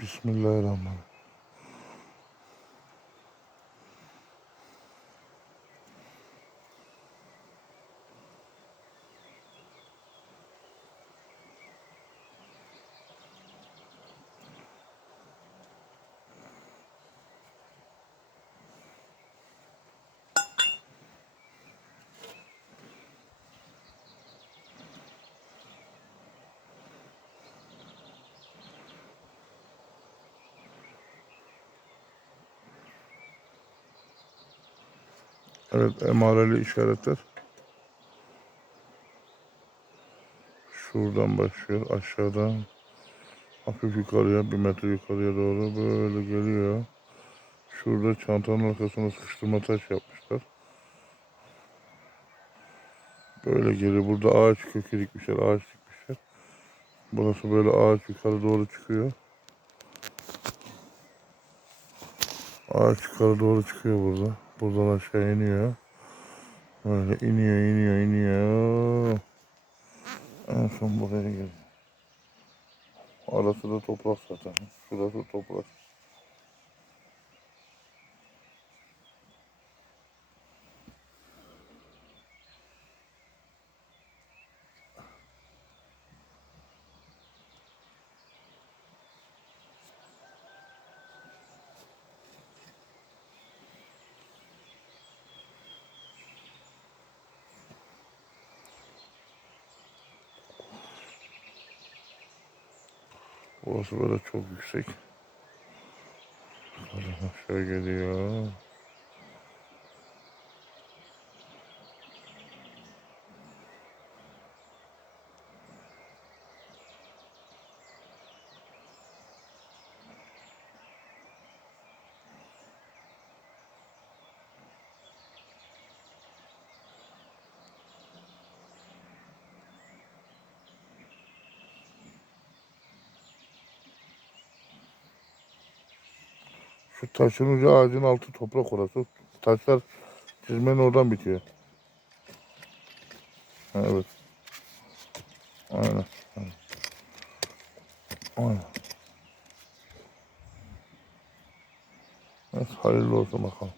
Bismillahirrahmanirrahim. Evet emareli işaretler. Şuradan başlıyor aşağıdan. Hafif yukarıya bir metre yukarıya doğru böyle geliyor. Şurada çantanın arkasına sıkıştırma taş yapmışlar. Böyle geliyor. Burada ağaç kökü dikmişler. Ağaç dikmişler. Burası böyle ağaç yukarı doğru çıkıyor. Ağaç yukarı doğru çıkıyor burada. Buradan aşağı iniyor. Böyle iniyor, iniyor, iniyor. En son buraya geliyor. Arası da toprak zaten. Şurası toprak. Burası böyle çok yüksek. Aşağı geliyor. Şu taşın ucu ağacın altı toprak orası. Taşlar çizmenin oradan bitiyor. Evet. Aynen. Aynen. Evet, hayırlı olsun bakalım.